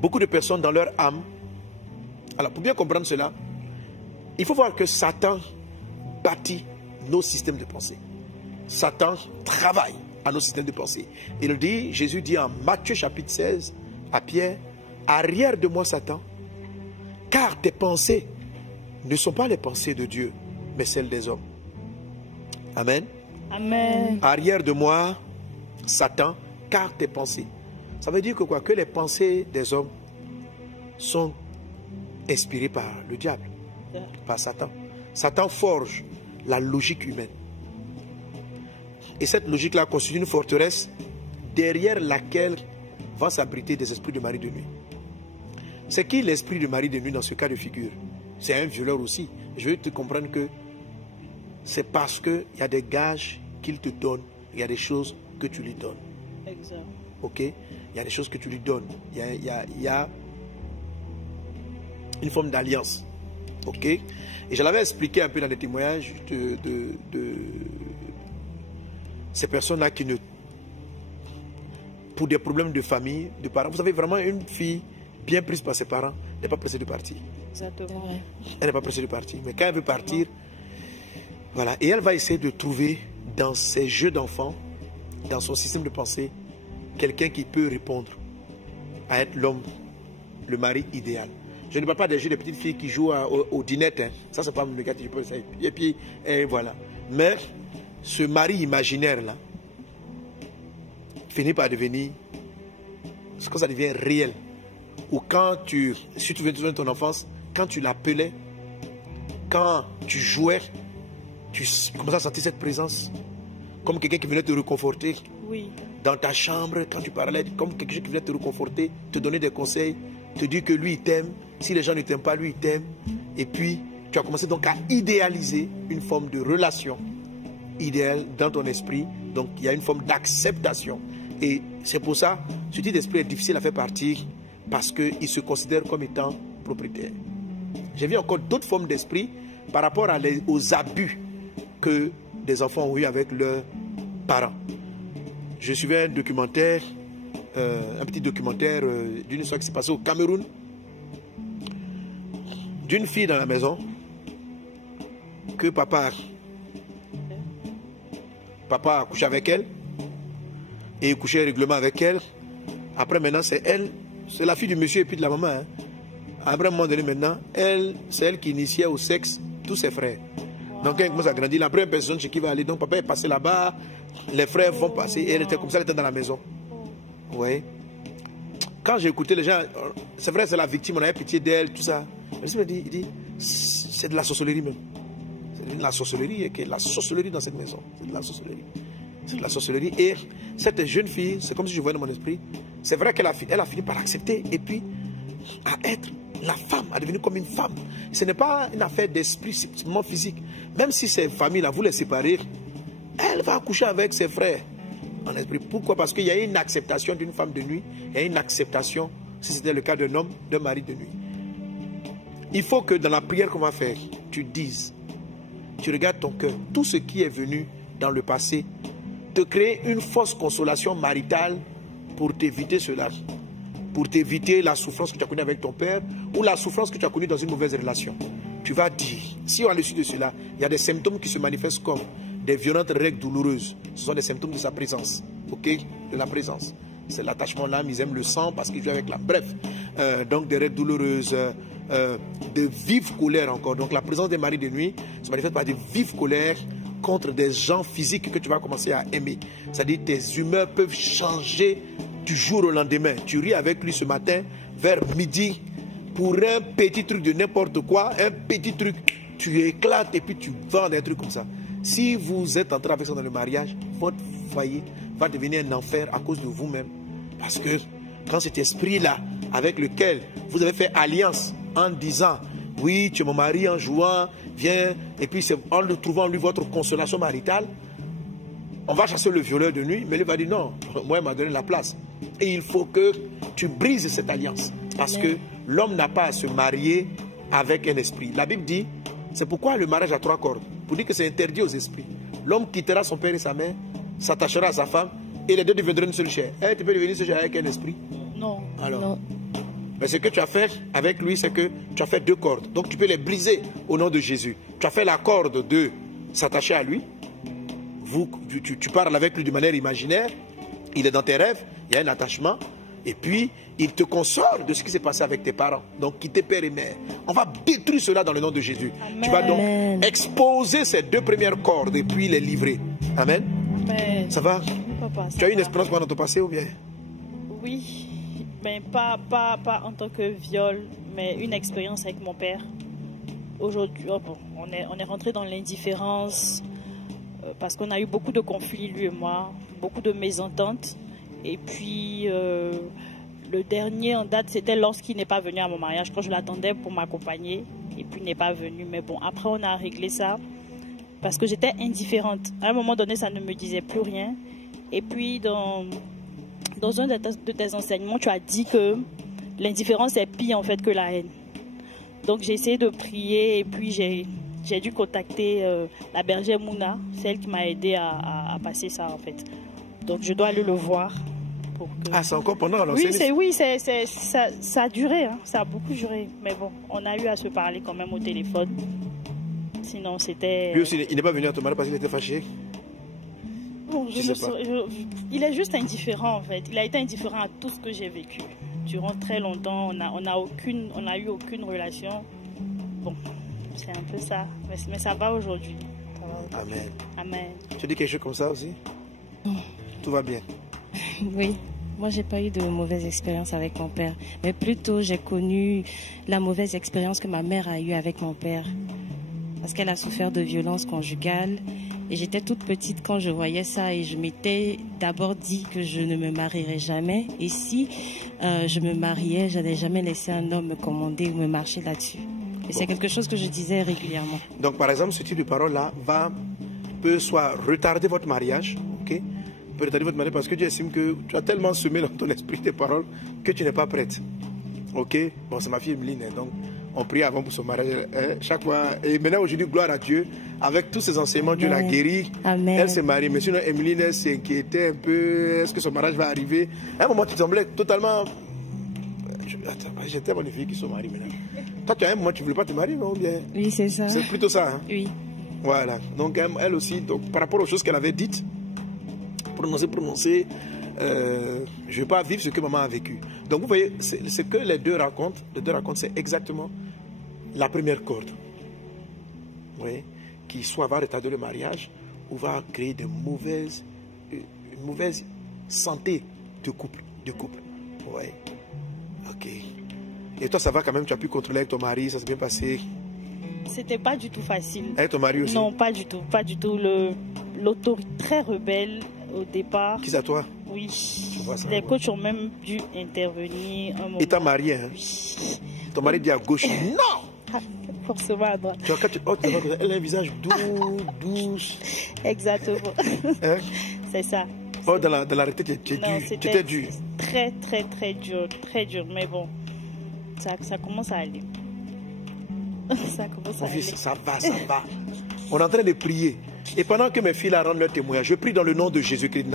beaucoup de personnes dans leur âme. Alors, pour bien comprendre cela, il faut voir que Satan bâtit nos systèmes de pensée. Satan travaille à nos systèmes de pensée. Il dit, Jésus dit en Matthieu chapitre 16 à Pierre, arrière de moi Satan, car tes pensées ne sont pas les pensées de Dieu, mais celles des hommes. Amen. Amen. Arrière de moi Satan, car tes pensées. Ça veut dire que quoi? Que les pensées des hommes sont inspirées par le diable, par Satan. Satan forge la logique humaine. Et cette logique-là constitue une forteresse derrière laquelle vont s'abriter des esprits de mari de nuit. C'est qui l'esprit de mari de nuit dans ce cas de figure? C'est un violeur aussi. Je veux te comprendre que c'est parce qu'il y a des gages qu'il te donne, il y a des choses que tu lui donnes. Exact. Ok? Il y a des choses que tu lui donnes. Il y a une forme d'alliance. Ok? Et je l'avais expliqué un peu dans les témoignages de ces personnes-là qui ne... Pour des problèmes de famille, de parents. Vous avez vraiment une fille bien prise par ses parents, n'est pas pressée de partir. Exactement. Elle n'est pas pressée de partir. Mais quand elle veut partir, voilà. Et elle va essayer de trouver dans ses jeux d'enfants, dans son système de pensée, quelqu'un qui peut répondre à être l'homme, le mari idéal. Je ne parle pas des jeux des petites filles qui jouent au dinette. Hein. Ça, c'est pas négatif. Et puis, voilà. Mais ce mari imaginaire-là finit par devenir, quand ça devient réel, ou quand si tu veux te souvenir de ton enfance, quand tu l'appelais, quand tu jouais, tu commençais à sentir cette présence, comme quelqu'un qui venait te réconforter. Oui. Dans ta chambre, quand tu parlais, comme quelqu'un qui venait te réconforter, te donner des conseils, te dire que lui, il t'aime. Si les gens ne t'aiment pas, lui, il t'aime. Et puis, tu as commencé donc à idéaliser une forme de relation idéale dans ton esprit. Donc, il y a une forme d'acceptation. Et c'est pour ça, ce type d'esprit est difficile à faire partir parce qu'il se considère comme étant propriétaire. J'ai vu encore d'autres formes d'esprit par rapport aux abus que des enfants ont eu avec leurs parents. Je suivais un documentaire, un petit documentaire d'une histoire qui s'est passée au Cameroun, d'une fille dans la maison que papa a couché avec elle et il couchait régulièrement avec elle. Après maintenant c'est elle, c'est la fille du monsieur et puis de la maman. Hein. Après un moment donné maintenant, c'est elle qui initiait au sexe tous ses frères. Donc quand elle commence à grandir, la première personne chez qui va aller, donc papa est passé là-bas, les frères vont passer, et elle était comme ça, elle était dans la maison. Oui. Quand j'ai écouté les gens, c'est vrai, c'est la victime, on avait pitié d'elle, tout ça. Il dit, c'est de la sorcellerie même. C'est de la sorcellerie, et la sorcellerie dans cette maison. C'est de la sorcellerie. C'est de la sorcellerie. Et cette jeune fille, c'est comme si je voyais dans mon esprit, c'est vrai qu'elle a fini par accepter, et puis à être la femme, à devenir comme une femme. Ce n'est pas une affaire d'esprit, c'est simplement physique. Même si ces familles-là, vous les séparez, elle va accoucher avec ses frères en esprit. Pourquoi? Parce qu'il y a une acceptation d'une femme de nuit, il y a une acceptation, si c'était le cas d'un homme, d'un mari de nuit. Il faut que dans la prière qu'on va faire, tu dises, tu regardes ton cœur, tout ce qui est venu dans le passé, te créer une fausse consolation maritale pour t'éviter cela, pour t'éviter la souffrance que tu as connue avec ton père ou la souffrance que tu as connue dans une mauvaise relation. Tu vas dire, si à l'issue de cela, il y a des symptômes qui se manifestent comme des violentes règles douloureuses, ce sont des symptômes de sa présence, ok, de la présence. C'est l'attachement l'âme, ils aiment le sang parce qu'ils jouent avec la. Bref, donc des règles douloureuses, de vives colères encore. Donc la présence des maris de nuit se manifeste par des vives colères contre des gens physiques que tu vas commencer à aimer. C'est-à-dire tes humeurs peuvent changer du jour au lendemain. Tu ris avec lui ce matin, vers midi, pour un petit truc de n'importe quoi, un petit truc, tu éclates et puis tu vends des trucs comme ça. Si vous êtes entré avec ça dans le mariage, votre foyer va devenir un enfer à cause de vous-même. Parce que quand cet esprit-là, avec lequel vous avez fait alliance en disant, oui, tu es mon mari, en jouant, viens, et puis en trouvant en lui votre consolation maritale, on va chasser le violeur de nuit, mais lui va dire non, moi il m'a donné la place. Et il faut que tu brises cette alliance. Parce que l'homme n'a pas à se marier avec un esprit. La Bible dit, c'est pourquoi le mariage a 3 cordes. Pour dire que c'est interdit aux esprits. L'homme quittera son père et sa mère, s'attachera à sa femme, et les deux deviendront une seule chair. Tu peux devenir une seule chair avec un esprit? Non. Alors, non. Mais ce que tu as fait avec lui, c'est que tu as fait 2 cordes. Donc tu peux les briser au nom de Jésus. Tu as fait la corde de s'attacher à lui. Tu parles avec lui de manière imaginaire. Il est dans tes rêves. Il y a un attachement. Et puis, il te console de ce qui s'est passé avec tes parents. Donc, quitter père et mère. On va détruire cela dans le nom de Jésus. Amen. Tu vas donc exposer ces 2 premières cordes et puis les livrer. Amen. Amen. Ça va? Papa, ça Tu as eu une va. expérience dans ton passé ou bien? Oui, mais pas en tant que viol, mais une expérience avec mon père. Aujourd'hui, on est rentré dans l'indifférence parce qu'on a eu beaucoup de conflits, lui et moi, beaucoup de mésententes. Et puis, le dernier en date, c'était lorsqu'il n'est pas venu à mon mariage, quand je l'attendais pour m'accompagner. Et puis, il n'est pas venu. Mais bon, après, on a réglé ça parce que j'étais indifférente. À un moment donné, ça ne me disait plus rien. Et puis, dans un de tes enseignements, tu as dit que l'indifférence est pire en fait que la haine. Donc, j'ai essayé de prier et puis j'ai dû contacter la bergère Mouna, celle qui m'a aidé à passer ça en fait. Donc, je dois aller le voir. Pour que... Ah, c'est encore pendant l'enseignement? Oui, ça a duré, hein, ça a beaucoup duré. Mais bon, on a eu à se parler quand même au téléphone. Sinon, c'était... Lui aussi, il n'est pas venu à ton mariage parce qu'il était fâché? Bon, il est juste indifférent en fait. Il a été indifférent à tout ce que j'ai vécu. Durant très longtemps, on a eu aucune relation. Bon, c'est un peu ça. Mais ça va aujourd'hui. Amen. Amen. Tu dis quelque chose comme ça aussi? Tout va bien? Oui, moi j'ai pas eu de mauvaise expérience avec mon père, mais plutôt j'ai connu la mauvaise expérience que ma mère a eue avec mon père, parce qu'elle a souffert de violences conjugales et j'étais toute petite quand je voyais ça et je m'étais d'abord dit que je ne me marierais jamais et si je me mariais, je n'allais jamais laisser un homme me commander ou me marcher là-dessus. Et c'est quelque chose que je disais régulièrement. Donc par exemple, ce type de parole-là peut soit retarder votre mariage, ok? Peut retarder votre mariage parce que tu estimes que tu as tellement semé dans ton esprit tes paroles que tu n'es pas prête. Ok? Bon, c'est ma fille Emeline, hein, donc on prie avant pour son mariage. Hein, chaque fois. Et maintenant, aujourd'hui, gloire à Dieu. Avec tous ces enseignements, Dieu l'a guérie. Amen. Elle s'est mariée. Mais sinon, Emeline, elle s'inquiétait un peu. Est-ce que son mariage va arriver? À un moment, tu semblais totalement. J'ai tellement de filles qui sont mariées maintenant. Toi, tu as un moment, tu ne voulais pas te marier, non? Ou bien... Oui, c'est ça. C'est plutôt ça. Hein? Oui. Voilà. Donc, elle aussi, donc, par rapport aux choses qu'elle avait dites, prononcer, je ne vais pas vivre ce que maman a vécu. Donc, vous voyez, ce que les deux racontent, c'est exactement la première corde. Vous voyez, qui soit va retarder le mariage ou va créer une mauvaise santé de couple. Vous voyez. Ok. Et toi, ça va quand même, tu as pu contrôler avec ton mari, ça s'est bien passé? C'était pas du tout facile. Avec ton mari aussi? Non, pas du tout. L'autorité très rebelle au départ. Qui c'est à toi? Oui. Tu vois ça, Les coachs ont même dû intervenir un moment. Et t'as marié, hein? Oui. Ton mari dit à gauche, non! Forcément à droite. Tu vois, elle a un visage doux, douce. Exactement. Hein? C'est ça. Oh, dans la réalité, tu étais dur. Très, très, très dur. Très dur. Mais bon, ça commence à aller. Ça commence à aller. Ça va. On est en train de prier. Et pendant que mes filles là rendent leur témoignage, je prie dans le nom de Jésus-Christ.